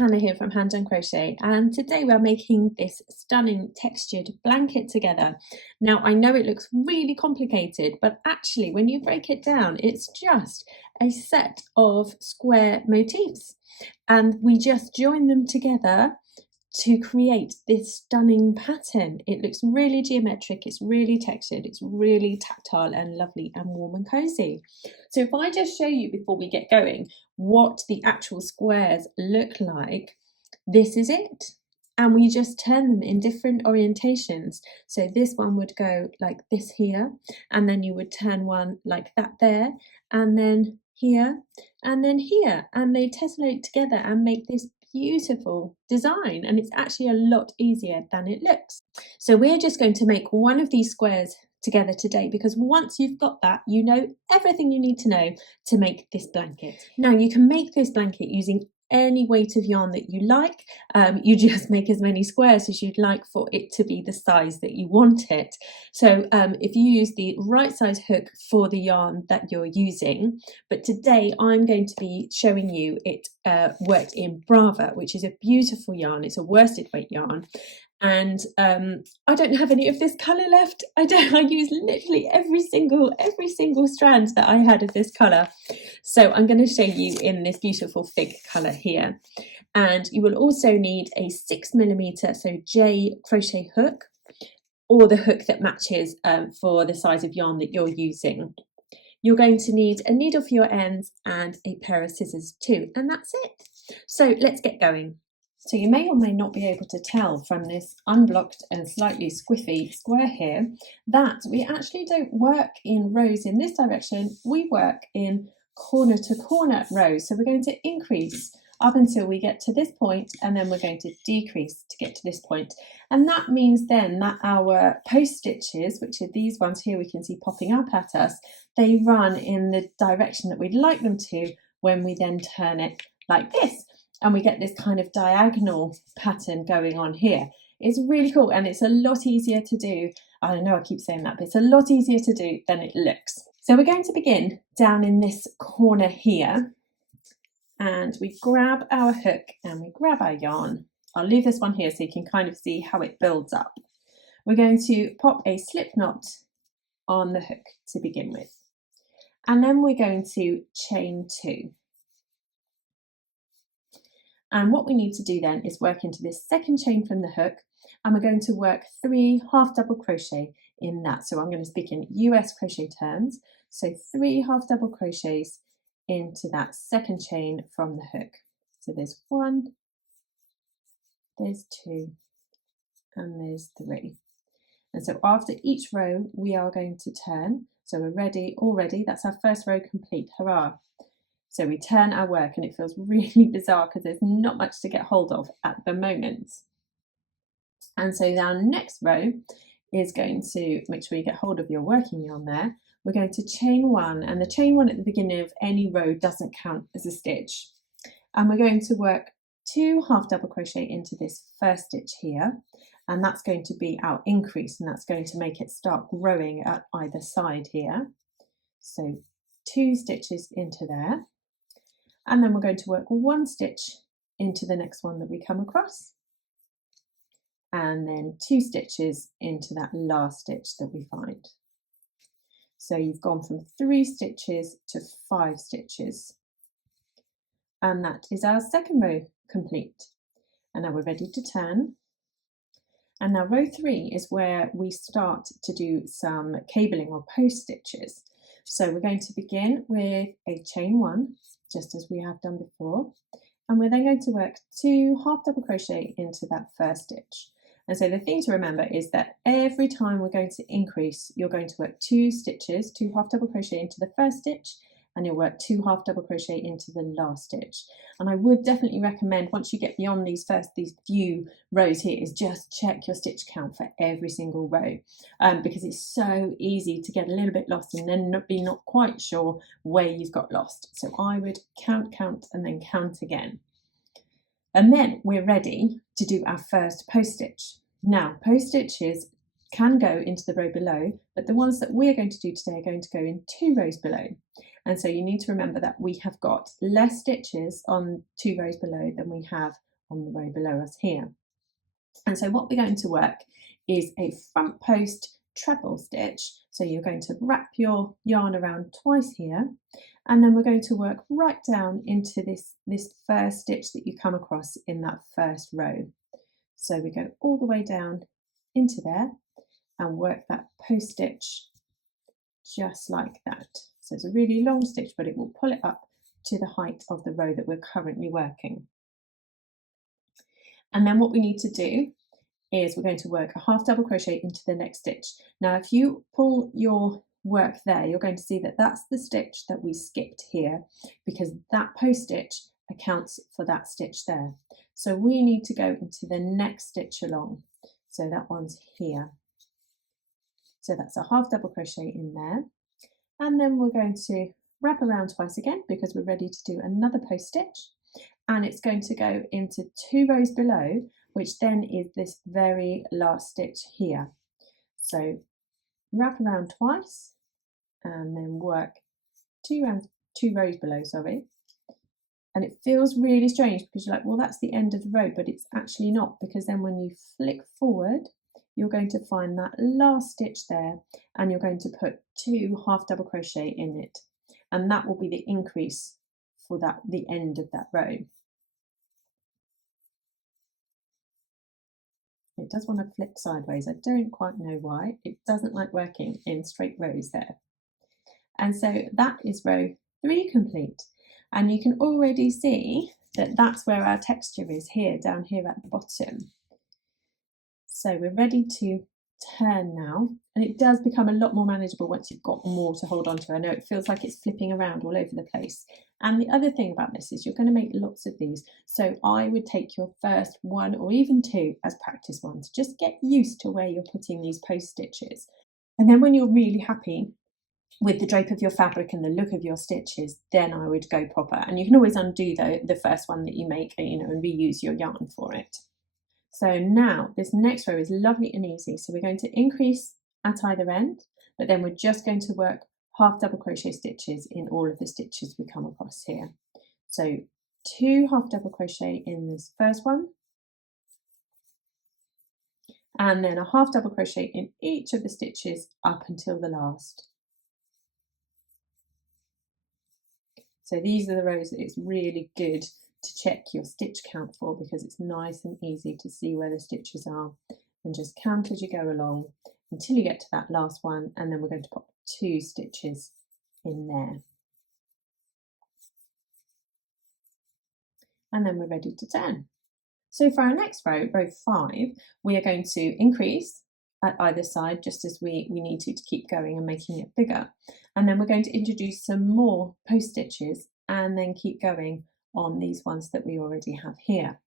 Hannah here from Hand Done Crochet, and today we're making this stunning textured blanket together. Now I know it looks really complicated, but actually when you break it down it's just a set of square motifs and we just join them together to create this stunning pattern. It looks really geometric, it's really textured, it's really tactile and lovely and warm and cozy. So if I just show you before we get going what the actual squares look like, this is it. And we just turn them in different orientations. So this one would go like this here, and then you would turn one like that there, and then here, and then here, and they tessellate together and make this beautiful design, and it's actually a lot easier than it looks. So we're just going to make one of these squares together today, because once you've got that, you know everything you need to know to make this blanket. Now you can make this blanket using any weight of yarn that you like. You just make as many squares as you'd like for it to be the size that you want it. So if you use the right size hook for the yarn that you're using, but today I'm going to be showing you it worked in Brava, which is a beautiful yarn. It's a worsted weight yarn. And I don't have any of this colour left. I use literally every single strand that I had of this colour. So I'm going to show you in this beautiful fig colour here. And you will also need a 6mm, so J crochet hook, or the hook that matches for the size of yarn that you're using. You're going to need a needle for your ends and a pair of scissors too, and that's it. So let's get going. So you may or may not be able to tell from this unblocked and slightly squiffy square here that we actually don't work in rows in this direction, we work in corner to corner rows. So we're going to increase up until we get to this point, and then we're going to decrease to get to this point. And that means then that our post stitches, which are these ones here we can see popping up at us, they run in the direction that we'd like them to when we then turn it like this. And we get this kind of diagonal pattern going on here. It's really cool, and it's a lot easier to do. I know I keep saying that, but it's a lot easier to do than it looks. So we're going to begin down in this corner here, and we grab our hook and we grab our yarn. I'll leave this one here so you can kind of see how it builds up. We're going to pop a slip knot on the hook to begin with, and then we're going to chain 2. And what we need to do then is work into this second chain from the hook, and we're going to work 3 half double crochet in that. So I'm going to speak in US crochet terms. So 3 half double crochets into that second chain from the hook. So there's 1, there's 2, and there's 3. And so after each row we are going to turn. So we're ready already. That's our first row complete. Hurrah! So we turn our work, and it feels really bizarre because there's not much to get hold of at the moment. And so our next row is going to make sure you get hold of your working yarn there. We're going to chain 1, and the chain 1 at the beginning of any row doesn't count as a stitch. And we're going to work 2 half double crochet into this first stitch here, and that's going to be our increase, and that's going to make it start growing at either side here. So 2 stitches into there. And then we're going to work 1 stitch into the next one that we come across, and then 2 stitches into that last stitch that we find. So you've gone from 3 stitches to 5 stitches, and that is our second row complete. And now we're ready to turn. And now row 3 is where we start to do some cabling or post stitches. So we're going to begin with a chain 1, just as we have done before, and we're then going to work 2 half double crochet into that first stitch. And so the thing to remember is that every time we're going to increase, you're going to work 2 stitches, 2 half double crochet into the first stitch, and you'll work 2 half double crochet into the last stitch. And I would definitely recommend, once you get beyond these few rows here, is just check your stitch count for every single row, because it's so easy to get a little bit lost and then not quite sure where you've got lost. So I would count, and then count again. And then we're ready to do our first post stitch. Now, post stitches can go into the row below, but the ones that we're going to do today are going to go in 2 rows below. And so you need to remember that we have got less stitches on 2 rows below than we have on the row below us here. And so what we're going to work is a front post treble stitch. So you're going to wrap your yarn around twice here, and then we're going to work right down into this first stitch that you come across in that first row. So we go all the way down into there and work that post stitch just like that. So it's a really long stitch, but it will pull it up to the height of the row that we're currently working. And then what we need to do is we're going to work a half double crochet into the next stitch. Now if you pull your work there, you're going to see that that's the stitch that we skipped here, because that post stitch accounts for that stitch there. So we need to go into the next stitch along. So that one's here. So that's a half double crochet in there. And then we're going to wrap around twice again because we're ready to do another post stitch. And it's going to go into 2 rows below, which then is this very last stitch here. So wrap around twice and then work 2 rows below, sorry. And it feels really strange because you're like, well, that's the end of the row, but it's actually not, because then when you flick forward, you're going to find that last stitch there and you're going to put 2 half double crochet in it. And that will be the increase for the end of that row. It does want to flip sideways. I don't quite know why. It doesn't like working in straight rows there. And so that is row 3 complete. And you can already see that that's where our texture is here, down here at the bottom. So we're ready to turn now. And it does become a lot more manageable once you've got more to hold on to. I know it feels like it's flipping around all over the place. And the other thing about this is you're going to make lots of these. So I would take your first 1 or even 2 as practice ones. Just get used to where you're putting these post stitches. And then when you're really happy with the drape of your fabric and the look of your stitches, then I would go proper. And you can always undo the first one that you make, and reuse your yarn for it. So now this next row is lovely and easy. So we're going to increase at either end, but then we're just going to work half double crochet stitches in all of the stitches we come across here. So 2 half double crochet in this first one, and then a half double crochet in each of the stitches up until the last. So these are the rows that it's really good to check your stitch count for, because it's nice and easy to see where the stitches are, and just count as you go along until you get to that last one, and then we're going to pop 2 stitches in there. And then we're ready to turn. So for our next row, row 5, we are going to increase at either side, just as we need to keep going and making it bigger. And then we're going to introduce some more post stitches and then keep going on these ones that we already have here.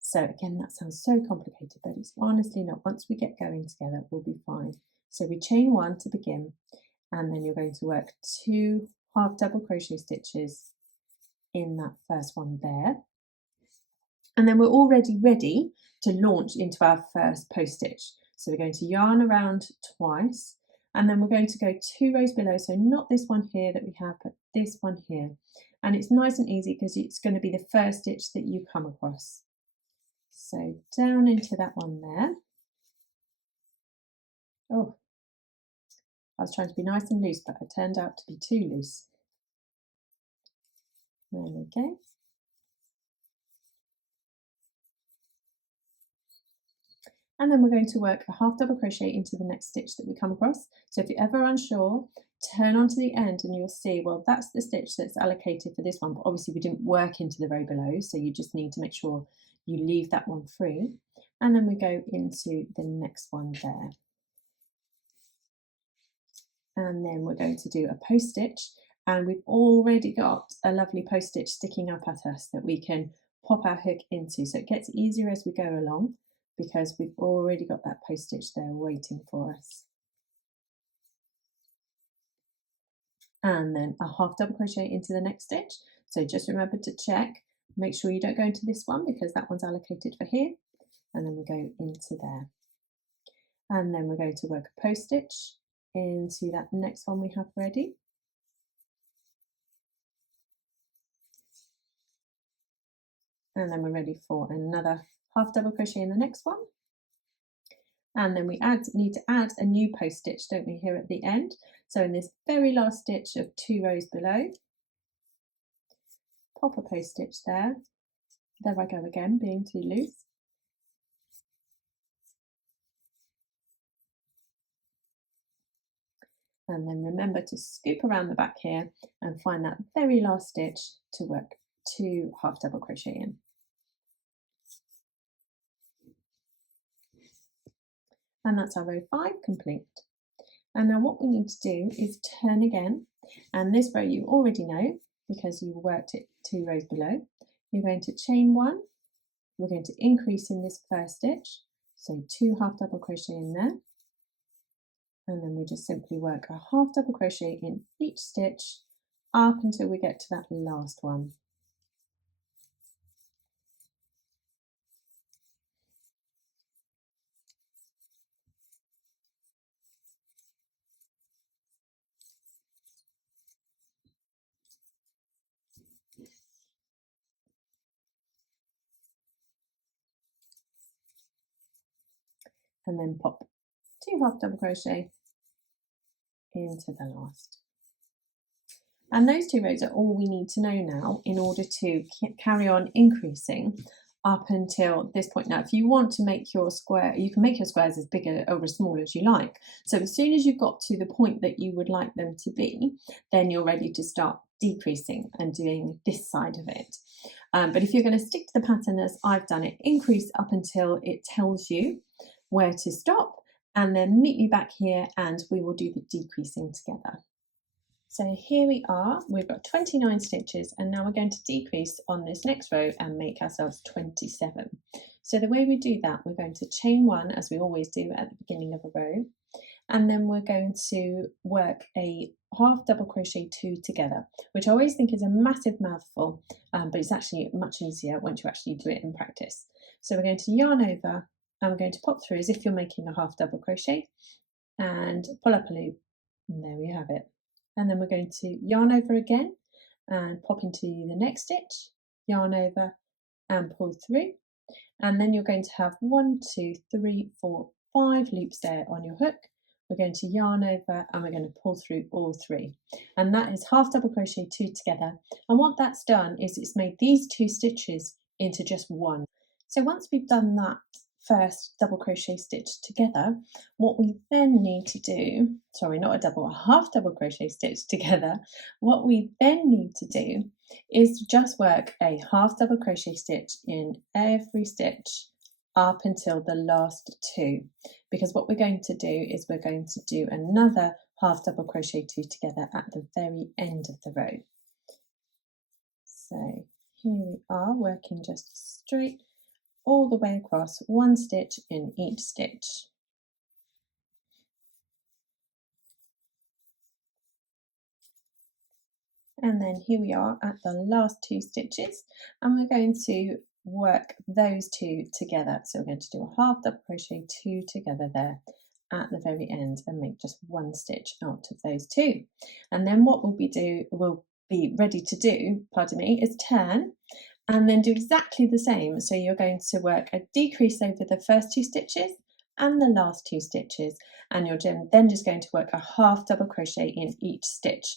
So again, that sounds so complicated, but it's honestly not. Once we get going together, we'll be fine. So we chain 1 to begin, and then you're going to work 2 half double crochet stitches in that first one there. And then we're already ready to launch into our first post stitch. So we're going to yarn around twice, and then we're going to go 2 rows below. So not this one here that we have, but this one here. And it's nice and easy because it's going to be the first stitch that you come across. So down into that one there. Oh, I was trying to be nice and loose, but it turned out to be too loose. There we go. And then we're going to work a half double crochet into the next stitch that we come across. So if you're ever unsure, turn onto the end and you'll see, well, that's the stitch that's allocated for this one, but obviously we didn't work into the row below, so you just need to make sure you leave that one free. And then we go into the next one there. And then we're going to do a post stitch, and we've already got a lovely post stitch sticking up at us that we can pop our hook into. So it gets easier as we go along, because we've already got that post stitch there waiting for us. And then a half double crochet into the next stitch. So just remember to check, make sure you don't go into this one because that one's allocated for here. And then we go into there. And then we're going to work a post stitch into that next one we have ready. and then we're ready for another half double crochet in the next one. And then we need to add a new post stitch, don't we, here at the end. So in this very last stitch of 2 rows below, pop a post stitch there. There I go again, being too loose. And then remember to scoop around the back here and find that very last stitch to work 2 half double crochet in. And that's our row 5 complete. And now what we need to do is turn again, and this row you already know because you worked it 2 rows below. You're going to chain 1, we're going to increase in this first stitch, so 2 half double crochet in there, and then we just simply work a half double crochet in each stitch up until we get to that last one. And then pop 2 half double crochet into the last. And those 2 rows are all we need to know now in order to carry on increasing up until this point. Now, if you want to make your square, you can make your squares as big or as small as you like. So as soon as you've got to the point that you would like them to be, then you're ready to start decreasing and doing this side of it. But if you're going to stick to the pattern as I've done it, increase up until it tells you where to stop, and then meet me back here and we will do the decreasing together. So here we are, we've got 29 stitches, and now we're going to decrease on this next row and make ourselves 27. So the way we do that, we're going to chain 1 as we always do at the beginning of a row, and then we're going to work a half double crochet 2 together, which I always think is a massive mouthful, but it's actually much easier once you actually do it in practice. So we're going to yarn over and we're going to pop through as if you're making a half double crochet and pull up a loop, and there we have it. And then we're going to yarn over again and pop into the next stitch, yarn over and pull through, and then you're going to have 1, 2, 3, 4, 5 loops there on your hook. We're going to yarn over and we're going to pull through all 3, and that is half double crochet 2 together. And what that's done is it's made these 2 stitches into just one. So once we've done that first double crochet stitch together, what we then need to do, sorry, not a double, a half double crochet stitch together, what we then need to do is just work a half double crochet stitch in every stitch up until the last 2, because what we're going to do is we're going to do another half double crochet 2 together at the very end of the row. So here we are, working just straight all the way across, 1 stitch in each stitch. And then here we are at the last 2 stitches, and we're going to work those 2 together. So we're going to do a half double crochet 2 together there at the very end and make just 1 stitch out of those 2. And then what we'll be ready to do, pardon me, is turn and then do exactly the same. So you're going to work a decrease over the first 2 stitches and the last 2 stitches, and you're then just going to work a half double crochet in each stitch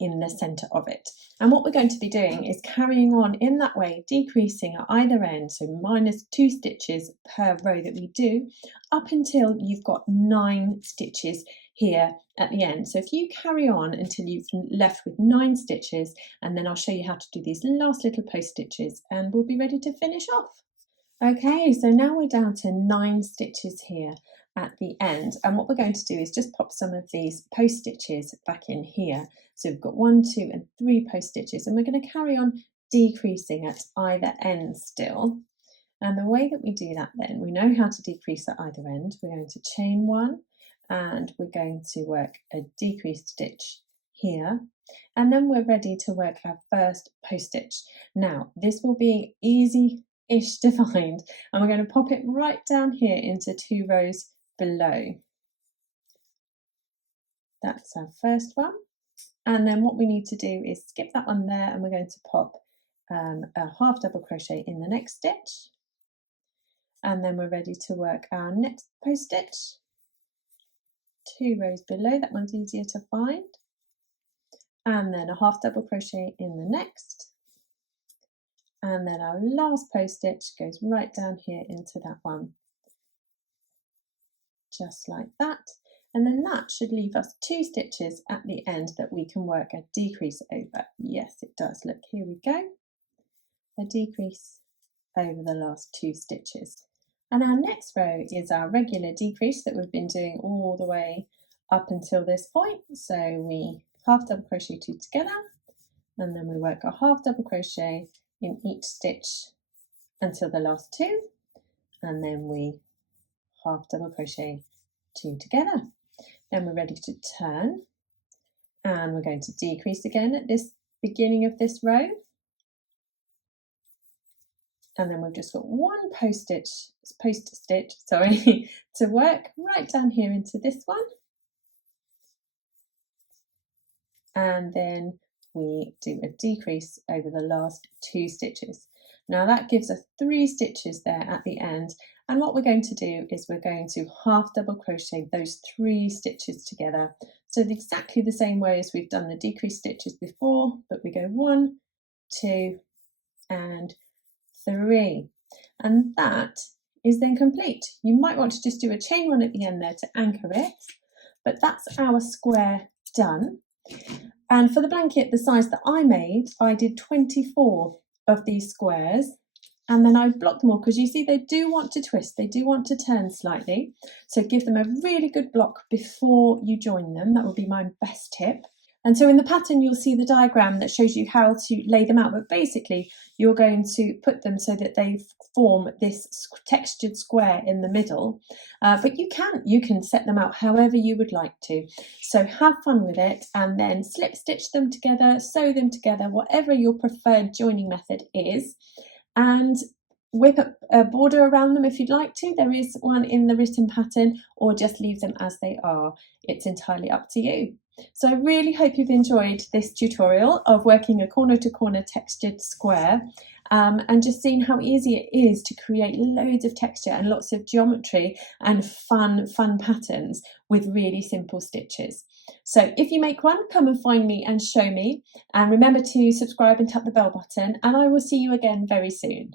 in the center of it. And what we're going to be doing is carrying on in that way, decreasing at either end, so minus 2 stitches per row that we do, up until you've got 9 stitches here at the end. So if you carry on until you've left with 9 stitches, and then I'll show you how to do these last little post stitches and we'll be ready to finish off. Okay, so now we're down to 9 stitches here at the end, and what we're going to do is just pop some of these post stitches back in here. So we've got 1, 2 and 3 post stitches, and we're going to carry on decreasing at either end still. And the way that we do that, then we know how to decrease at either end. We're going to chain 1 and we're going to work a decreased stitch here, and then we're ready to work our first post stitch. Now this will be easy-ish to find, and we're going to pop it right down here into 2 rows below. That's our first one, and then what we need to do is skip that one there, and we're going to pop a half double crochet in the next stitch, and then we're ready to work our next post stitch, 2 rows below, that one's easier to find, and then a half double crochet in the next, and then our last post stitch goes right down here into that one, just like that. And then that should leave us 2 stitches at the end that we can work a decrease over. Yes, it does. Look, here we go. A decrease over the last 2 stitches. And our next row is our regular decrease that we've been doing all the way up until this point. So we half double crochet 2 together, and then we work a half double crochet in each stitch until the last 2, and then we half double crochet 2 together. Then we're ready to turn, and we're going to decrease again at this beginning of this row, and then we've just got one post stitch to work right down here into this one, and then we do a decrease over the last 2 stitches. Now that gives us 3 stitches there at the end, and what we're going to do is we're going to half double crochet those 3 stitches together, so exactly the same way as we've done the decrease stitches before, but we go 1, 2 and 3, and that is then complete. You might want to just do a chain one at the end there to anchor it, but that's our square done. And for the blanket, the size that I made, I did 24 of these squares, and then I blocked them all because you see they do want to twist, they do want to turn slightly, so give them a really good block before you join them. That would be my best tip. And so in the pattern you'll see the diagram that shows you how to lay them out, but basically you're going to put them so that they form this textured square in the middle, but you can set them out however you would like to. So have fun with it, and then slip stitch them together, sew them together, whatever your preferred joining method is, and whip a border around them if you'd like to. There is one in the written pattern, or just leave them as they are. It's entirely up to you. So I really hope you've enjoyed this tutorial of working a corner to corner textured square, and just seeing how easy it is to create loads of texture and lots of geometry and fun patterns with really simple stitches. So if you make one, come and find me and show me, and remember to subscribe and tap the bell button, and I will see you again very soon.